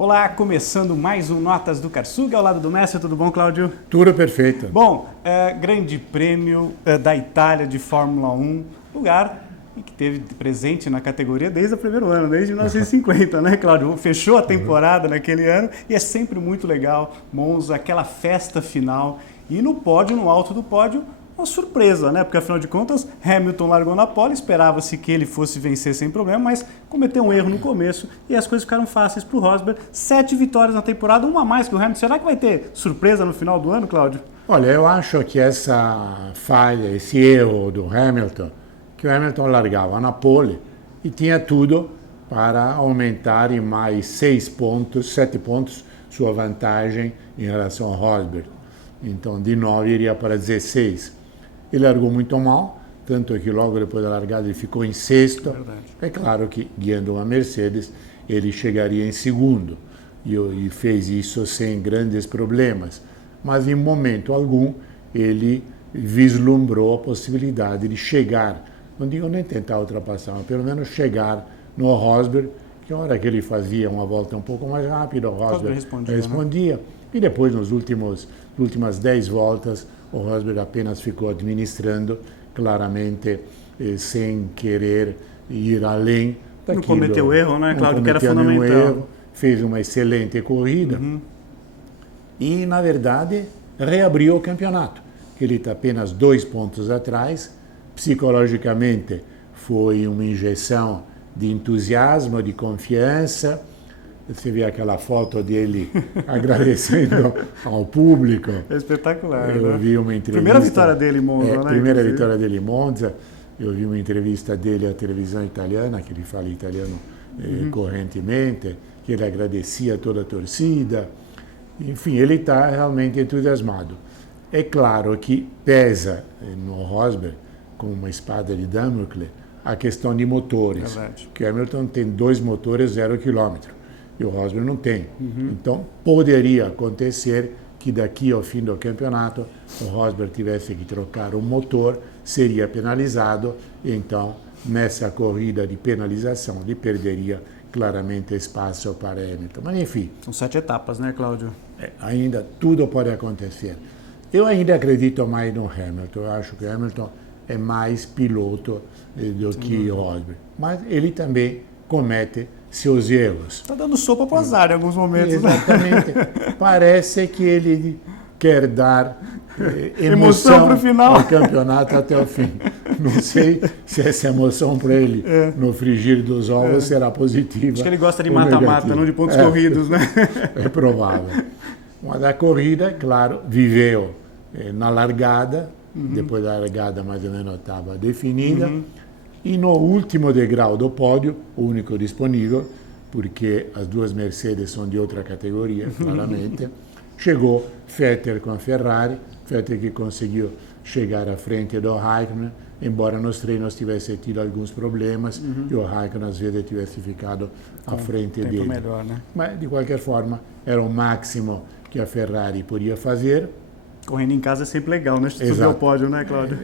Olá, começando mais um Notas do Karsug, ao lado do Mestre, tudo bom, Cláudio? Tudo perfeito. Bom, Grande Prêmio da Itália de Fórmula 1, lugar que teve presente na categoria desde o primeiro ano, desde 1950, né, Cláudio? Fechou a temporada naquele ano e é sempre muito legal, Monza, aquela festa final e no pódio, no alto do pódio, uma surpresa, né? Porque afinal de contas, Hamilton largou na pole, esperava-se que ele fosse vencer sem problema, mas cometeu um erro no começo e as coisas ficaram fáceis para o Rosberg. 7 vitórias na temporada, uma a mais que o Hamilton. Será que vai ter surpresa no final do ano, Cláudio? Olha, eu acho que essa falha, esse erro do Hamilton, que o Hamilton largava na pole e tinha tudo para aumentar em mais 7 pontos, sua vantagem em relação ao Rosberg. Então, de 9 iria para 16. Ele largou muito mal, tanto que logo depois da largada ele ficou em sexto. É claro que, guiando uma Mercedes, ele chegaria em segundo e fez isso sem grandes problemas. Mas, em momento algum, ele vislumbrou a possibilidade de chegar, não digo nem tentar ultrapassar, mas pelo menos chegar no Rosberg, que a hora que ele fazia uma volta um pouco mais rápida, o Rosberg respondia. Né? E depois, nas últimas 10 voltas, o Rosberg apenas ficou administrando, claramente sem querer ir além daquilo. Não cometeu erro, né, Cláudio, que era fundamental. Erro, fez uma excelente corrida e, na verdade, reabriu o campeonato. Ele está apenas 2 pontos atrás. Psicologicamente, foi uma injeção de entusiasmo, de confiança. Você vê aquela foto dele agradecendo ao público. É espetacular. Eu vi uma entrevista. Primeira vitória dele em Monza, né? Primeira vitória dele em Monza. Eu vi uma entrevista dele à televisão italiana, que ele fala italiano correntemente, que ele agradecia toda a torcida. Enfim, ele está realmente entusiasmado. É claro que pesa no Rosberg, como uma espada de Damocles, a questão de motores. Que o Hamilton tem 2 motores 0 km. E o Rosberg não tem. Então, poderia acontecer que daqui ao fim do campeonato o Rosberg tivesse que trocar o motor, seria penalizado, e então, nessa corrida de penalização, ele perderia claramente espaço para Hamilton. Mas, enfim... São 7 etapas, né, Cláudio? Ainda tudo pode acontecer. Eu ainda acredito mais no Hamilton. Eu acho que o Hamilton é mais piloto do que o Rosberg. Mas ele também comete seus erros. Está dando sopa para o azar em alguns momentos. Exatamente. Parece que ele quer dar emoção para o final ao campeonato até o fim. Não sei se essa emoção para ele no frigir dos ovos será positiva. Acho que ele gosta de mata-mata, não de pontos corridos, né? É provável. Mas a corrida, claro, viveu na largada, depois da largada mais ou menos estava definida, e no último degrau do pódio, o único disponível, porque as 2 Mercedes são de outra categoria, claramente, chegou Vettel com a Ferrari, Vettel que conseguiu chegar à frente do Raikkonen, embora nos treinos tivesse tido alguns problemas e o Raikkonen às vezes tivesse ficado à frente dele. Melhor, né? Mas, de qualquer forma, era o máximo que a Ferrari podia fazer. Correndo em casa é sempre legal, né? Subir o pódio, né, Cláudio?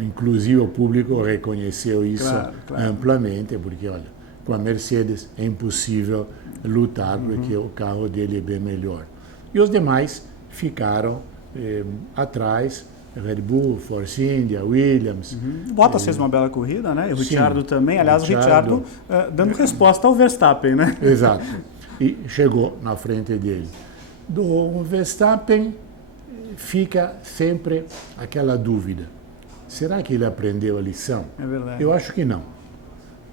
Inclusive o público reconheceu isso amplamente, porque, olha, com a Mercedes é impossível lutar, porque o carro dele é bem melhor. E os demais ficaram atrás, Red Bull, Force India, Williams. Bottas fez uma bela corrida, né? E o Ricciardo também. Aliás, o Ricciardo dando resposta ao Verstappen, né? Exato. E chegou na frente dele. Do Verstappen fica sempre aquela dúvida. Será que ele aprendeu a lição? É verdade. Eu acho que não.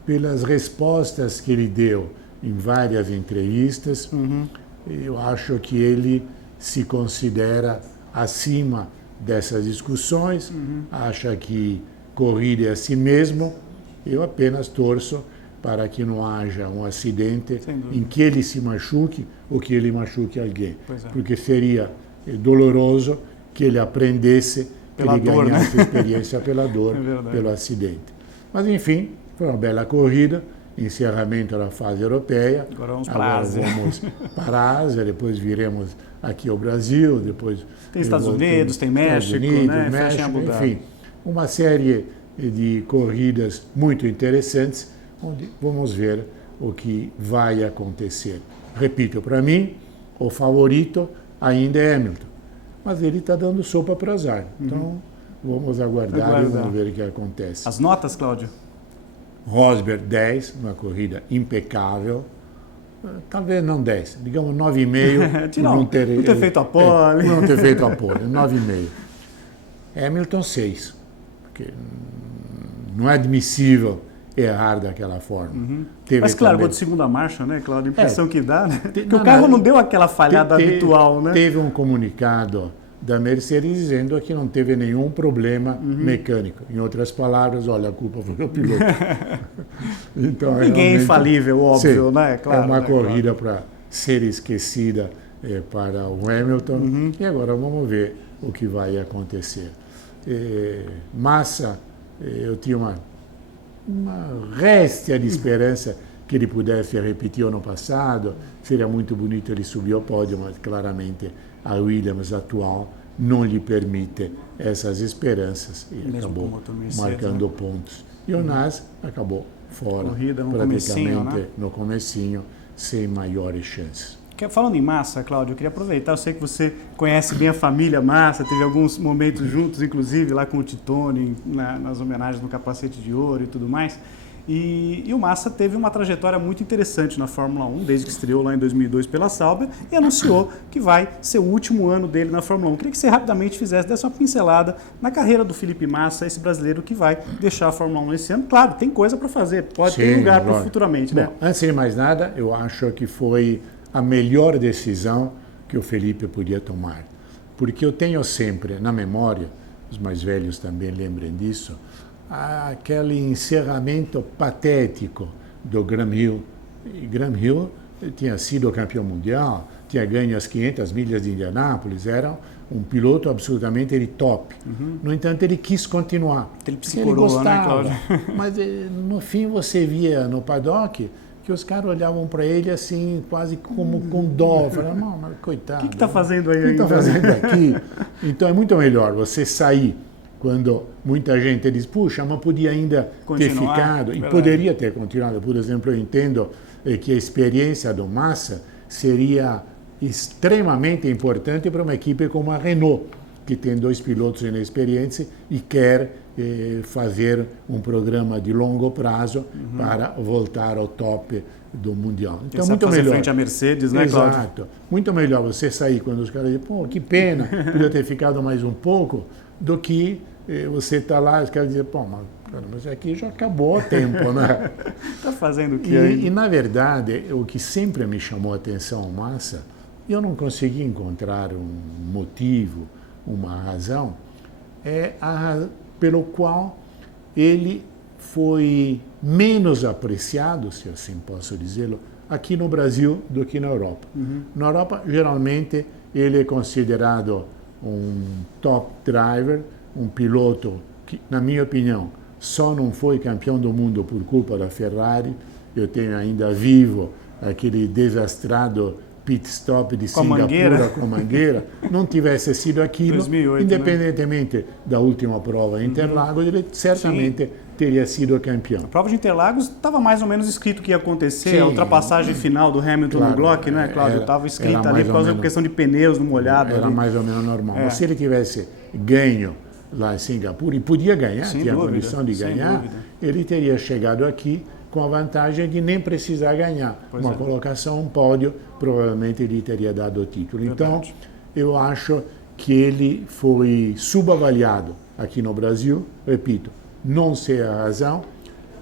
Pelas respostas que ele deu em várias entrevistas, eu acho que ele se considera acima dessas discussões, acha que corrida é assim mesmo. Eu apenas torço para que não haja um acidente em que ele se machuque ou que ele machuque alguém. Porque seria doloroso que ele aprendesse, que ele ganhasse experiência pela dor, pelo acidente. Mas, enfim, foi uma bela corrida, encerramento da fase europeia. Agora vamos para a Ásia, depois viremos aqui ao Brasil, depois... Tem Estados Unidos, tem México, né? México, Fecha em Abu Dhabi. Enfim, uma série de corridas muito interessantes, onde vamos ver o que vai acontecer. Repito, para mim, o favorito ainda é Hamilton, mas ele está dando sopa para azar. Então, vamos aguardar e vamos ver o que acontece. As notas, Cláudio? Rosberg 10, uma corrida impecável. Talvez não 10, digamos 9,5 por não ter feito a pole. Por não ter feito a pole, 9,5. Hamilton 6, porque não é admissível errar daquela forma. Mas claro, também... de segunda marcha, né, Cláudio? A impressão que dá, né? Porque o carro não deu aquela falhada habitual, né? Teve um comunicado da Mercedes dizendo que não teve nenhum problema mecânico. Em outras palavras, olha, a culpa foi do piloto. Então, ninguém é infalível, óbvio, né? Claro, é uma corrida para ser esquecida para o Hamilton. E agora vamos ver o que vai acontecer. Massa, eu tinha uma réstia de esperança que ele pudesse repetir o ano passado. Seria muito bonito ele subir ao pódio, mas claramente a Williams atual não lhe permite essas esperanças e mesmo acabou Mercedes, marcando pontos. E o Nas acabou fora, corrida no praticamente comecinho, né? no comecinho, sem maiores chances. Falando em Massa, Cláudio, eu queria aproveitar, eu sei que você conhece bem a família Massa, teve alguns momentos juntos, inclusive lá com o Titone, nas homenagens no Capacete de Ouro e tudo mais. E o Massa teve uma trajetória muito interessante na Fórmula 1, desde que estreou lá em 2002 pela Sauber, e anunciou que vai ser o último ano dele na Fórmula 1. Eu queria que você rapidamente desse uma pincelada na carreira do Felipe Massa, esse brasileiro que vai deixar a Fórmula 1 esse ano. Claro, tem coisa para fazer, pode ter lugar para futuramente, né? Bom, antes de mais nada, eu acho que foi a melhor decisão que o Felipe podia tomar. Porque eu tenho sempre na memória, os mais velhos também lembrem disso, aquele encerramento patético do Graham Hill. E Graham Hill tinha sido campeão mundial, tinha ganho as 500 milhas de Indianápolis, era um piloto absolutamente top. No entanto, ele quis continuar. Ele gostava, né, mas no fim você via no paddock que os caras olhavam para ele assim, quase como com dó. Falavam, não, mas coitado. O que está fazendo aí? O que está fazendo aqui? Então é muito melhor você sair quando muita gente diz, puxa, mas podia ainda ter ficado, e poderia ter continuado. Por exemplo, eu entendo que a experiência do Massa seria extremamente importante para uma equipe como a Renault, que tem 2 pilotos inexperientes e quer fazer um programa de longo prazo para voltar ao top do Mundial. Então, muito melhor. Frente à Mercedes, né, Cláudio? Exato. Muito melhor você sair quando os caras dizem, pô, que pena, podia ter ficado mais um pouco, do que você está lá e os caras dizem, pô, mas aqui já acabou o tempo, né? Está fazendo o que aí? E, na verdade, o que sempre me chamou a atenção ao Massa, eu não consegui encontrar um motivo, uma razão, pelo qual ele foi menos apreciado, se assim posso dizê-lo, aqui no Brasil do que na Europa. Na Europa, geralmente, ele é considerado um top driver, um piloto que, na minha opinião, só não foi campeão do mundo por culpa da Ferrari. Eu tenho ainda vivo aquele desastrado pit stop de Singapura com a Mangueira. Não tivesse sido aquilo, 2008, independentemente da última prova em Interlagos, ele certamente teria sido campeão. A prova de Interlagos estava mais ou menos escrito o que ia acontecer, Sim. A ultrapassagem final do Hamilton no Glock, né, Cláudio? Estava escrita ali por causa da questão de pneus no molhado. Era ali. mais ou menos normal. Mas se ele tivesse ganho lá em Singapura, e podia ganhar, tinha a condição de ganhar, ele teria chegado aqui com a vantagem de nem precisar ganhar. Uma colocação, um pódio, provavelmente ele teria dado o título. Então, eu acho que ele foi subavaliado aqui no Brasil, repito, não sei a razão,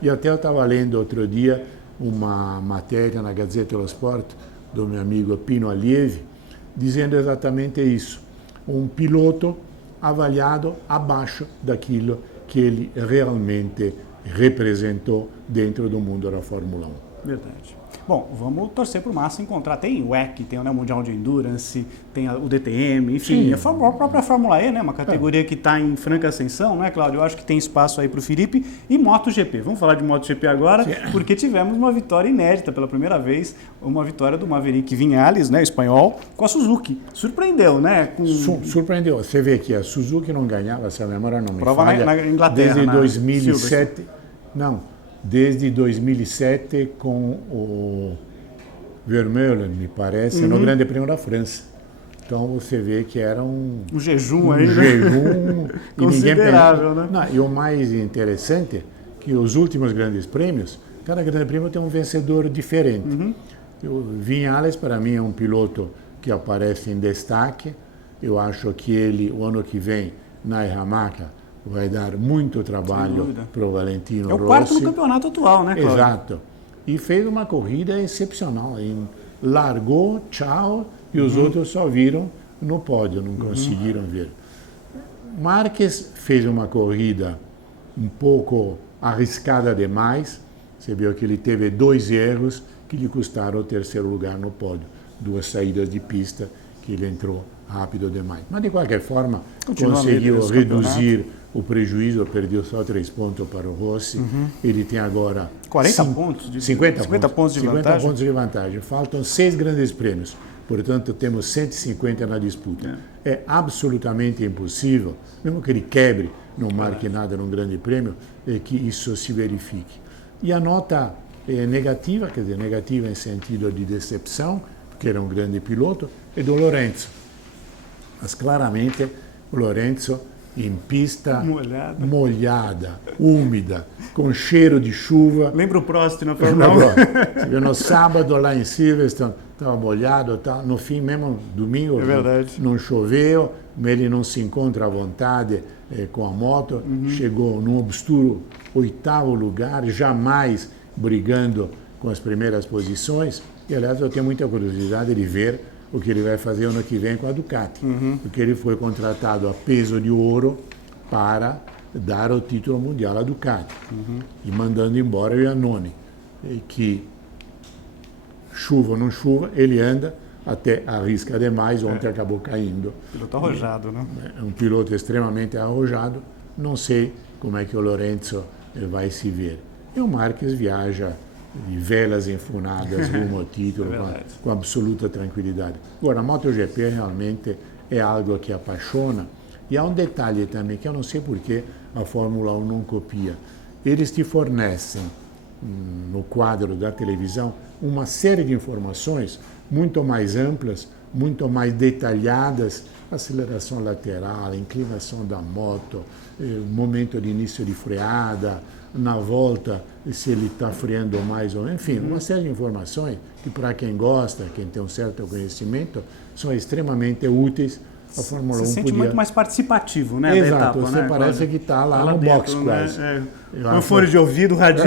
e até eu estava lendo outro dia uma matéria na Gazeta dello Sport do meu amigo Pino Allievi, dizendo exatamente isso. Um piloto avaliado abaixo daquilo que ele realmente representou dentro do mundo da Fórmula 1. Verdade. Bom, vamos torcer para o Massa encontrar. Tem o WEC, tem o Mundial de Endurance, tem o DTM, enfim, a própria Fórmula E, né? Uma categoria que está em franca ascensão, né, Cláudio? Eu acho que tem espaço aí para o Felipe. E MotoGP. Vamos falar de MotoGP agora, porque tivemos uma vitória inédita pela primeira vez, uma vitória do Maverick Viñales, né, espanhol, com a Suzuki. Surpreendeu, né? Surpreendeu. Você vê que a Suzuki não ganhava, se a memória não me falha, na Inglaterra, desde na 2007. Não. desde 2007 com o Vermeulen, me parece, no Grande Prêmio da França. Então você vê que era um jejum aí, né? Jejum considerável, né? Não, e o mais interessante é que os últimos grandes prêmios, cada grande prêmio tem um vencedor diferente. O Viñales, para mim, é um piloto que aparece em destaque. Eu acho que ele, o ano que vem, na Yamaha, vai dar muito trabalho para o Valentino Rossi. É o quarto no campeonato atual, né, Cláudio? Exato. E fez uma corrida excepcional. Largou, tchau, e os outros só viram no pódio, não conseguiram ver. Marques fez uma corrida um pouco arriscada demais. Você viu que ele teve 2 erros que lhe custaram o 3º lugar no pódio. 2 saídas de pista que ele entrou rápido demais. Mas, de qualquer forma, conseguiu reduzir o prejuízo, perdeu só 3 pontos para o Rossi. Ele tem agora 40 pontos de 50 pontos de 50 vantagem. pontos de vantagem. Faltam 6 grandes prêmios. Portanto, temos 150 na disputa. É absolutamente impossível, mesmo que ele quebre, não marque nada num grande prêmio, que isso se verifique. E a nota negativa, quer dizer, negativa em sentido de decepção, porque era um grande piloto, é do Lorenzo. Mas claramente o Lorenzo em pista molhada, úmida, com cheiro de chuva. Lembra o Prost na Fórmula 1? No sábado lá em Silverstone estava molhado, tá? No fim mesmo, domingo, não choveu, ele não se encontra à vontade com a moto, chegou no obscuro 8º lugar, jamais brigando com as primeiras posições, e aliás eu tenho muita curiosidade de ver o que ele vai fazer ano que vem com a Ducati, porque ele foi contratado a peso de ouro para dar o título mundial à Ducati, e mandando embora o Iannone, que chuva ou não chuva, ele anda, até arrisca demais, ontem acabou caindo. Piloto arrojado, né? É um piloto extremamente arrojado, não sei como é que o Lorenzo vai se ver. E o Marques viaja de velas enfunadas rumo ao título, com absoluta tranquilidade. Agora, a MotoGP realmente é algo que apaixona, e há um detalhe também, que eu não sei por que a Fórmula 1 não copia. Eles te fornecem, no quadro da televisão, uma série de informações muito mais amplas, muito mais detalhadas, aceleração lateral, inclinação da moto, momento de início de freada, na volta, se ele está freando mais ou enfim, uma série de informações que, para quem gosta, quem tem um certo conhecimento, são extremamente úteis. A Fórmula 1 se sente podia... muito mais participativo, né? Exato, da etapa, você né? parece que está lá no dentro, box quase. Com fone de ouvido, radinho.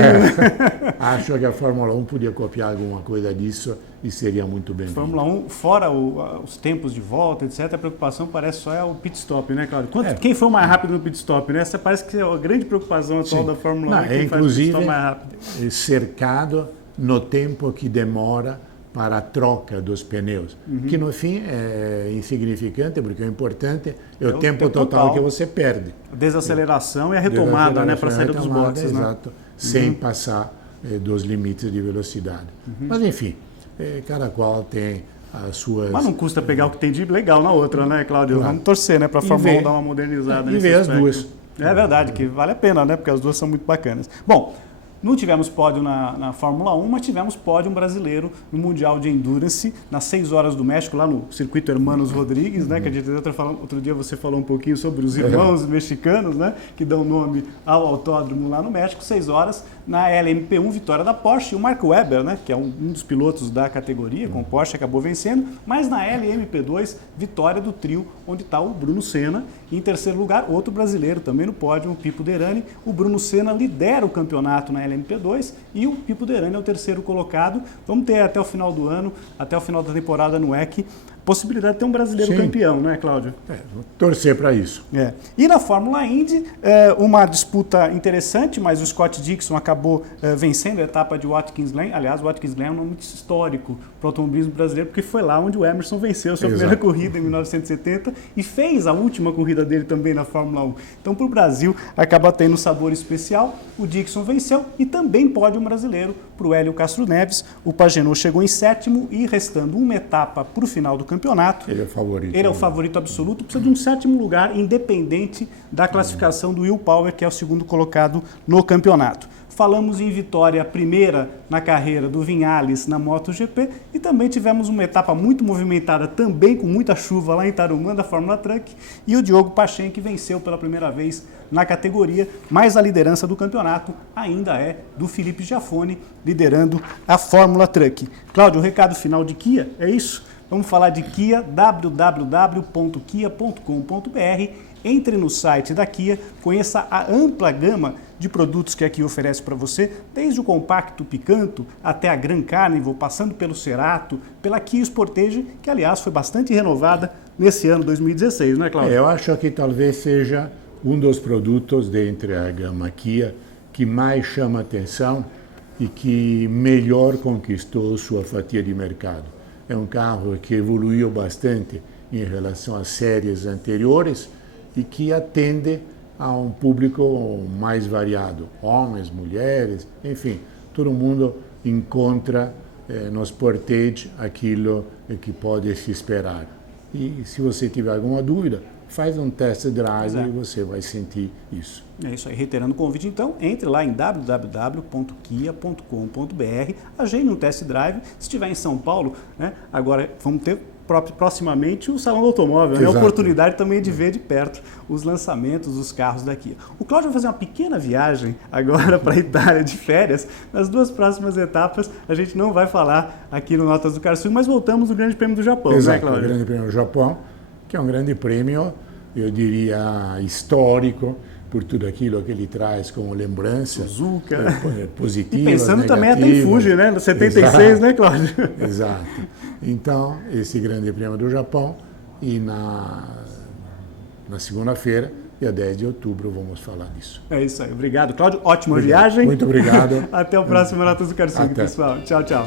Acho que a Fórmula 1 podia copiar alguma coisa disso e seria muito bem-vindo. Fórmula 1, fora os tempos de volta, etc., a preocupação parece só é o pit stop, né, Cláudio? Quem foi mais rápido no pit stop, né? Essa parece que é a grande preocupação atual da Fórmula 1, quem faz o pit stop mais rápido. Cercado no tempo que demora para a troca dos pneus, que no fim é insignificante, porque o importante é o tempo total que você perde. A desaceleração e a retomada, né, para a saída dos boxes. Exato, sem passar dos limites de velocidade. Mas enfim, cada qual tem as suas... Mas não custa pegar o que tem de legal na outra, né, Cláudio? Claro. Vamos torcer, né, para a Fórmula 1 dar uma modernizada. E ver as duas. É verdade, que vale a pena, né, porque as duas são muito bacanas. Bom, não tivemos pódio na Fórmula 1, mas tivemos pódio brasileiro no Mundial de Endurance, nas 6 horas do México, lá no circuito Hermanos Rodrigues, né? Que a gente outro dia você falou um pouquinho sobre os irmãos mexicanos, né? Que dão nome ao autódromo lá no México, 6 horas, na LMP1, vitória da Porsche, e o Mark Webber, né? Que é um dos pilotos da categoria, com o Porsche acabou vencendo, mas na LMP2, vitória do trio, onde está o Bruno Senna, e em terceiro lugar, outro brasileiro também no pódio, o Pipo Derani. O Bruno Senna lidera o campeonato na LMP2 e o Pipo Derani é o terceiro colocado. Vamos ter até o final do ano, até o final da temporada no WEC, possibilidade de ter um brasileiro campeão, né, Cláudio? Vou torcer para isso. E na Fórmula Indy, uma disputa interessante, mas o Scott Dixon acabou vencendo a etapa de Watkins Glen. Aliás, Watkins Glen é um nome histórico para o automobilismo brasileiro, porque foi lá onde o Emerson venceu a sua primeira corrida em 1970 e fez a última corrida dele também na Fórmula 1. Então, para o Brasil, acaba tendo um sabor especial. O Dixon venceu e também pode um brasileiro para o Hélio Castro Neves. O Pagenaud chegou em 7º e restando uma etapa para o final do campeonato. Ele é o favorito. Ele é o favorito absoluto, precisa de um 7º lugar, independente da classificação do Will Power, que é o segundo colocado no campeonato. falamos em vitória primeira na carreira do Viñales na MotoGP e também tivemos uma etapa muito movimentada, também com muita chuva lá em Tarumã da Fórmula Truck, e o Diogo Pachen que venceu pela primeira vez na categoria, mas a liderança do campeonato ainda é do Felipe Giafone, liderando a Fórmula Truck. Cláudio, o recado final de Kia, é isso? Vamos falar de Kia, www.kia.com.br. Entre no site da Kia, conheça a ampla gama de produtos que a Kia oferece para você, desde o compacto Picanto até a Gran Carnival, passando pelo Cerato, pela Kia Sportage, que aliás foi bastante renovada nesse ano 2016, não é, Cláudio? Eu acho que talvez seja um dos produtos dentre a gama Kia que mais chama atenção e que melhor conquistou sua fatia de mercado. É um carro que evoluiu bastante em relação às séries anteriores e que atende a um público mais variado, homens, mulheres, enfim, todo mundo encontra no Sportage aquilo que pode se esperar. E se você tiver alguma dúvida, faz um test drive e você vai sentir isso. É isso aí, reiterando o convite então, entre lá em www.kia.com.br, agende um test drive, se estiver em São Paulo, né, agora vamos ter proximamente o Salão do Automóvel, né? A oportunidade também de ver de perto os lançamentos dos carros da Kia. O Cláudio vai fazer uma pequena viagem agora para a Itália de férias. Nas duas próximas etapas a gente não vai falar aqui no Notas do Carro, mas voltamos do Grande Prêmio do Japão, exato, né, Cláudio? O Grande Prêmio do Japão, que é um grande prêmio, eu diria, histórico, por tudo aquilo que ele traz como lembrança. Suzuka. Positiva. E pensando negativa, também até em Fuji, né? No 76, exato, né, Cláudio? Exato. Então, esse Grande Prêmio do Japão, e na segunda-feira, dia 10 de outubro, vamos falar disso. É isso aí. Obrigado, Cláudio. Ótima viagem. Muito obrigado. Até o próximo Notas do Carro, pessoal. Tchau, tchau.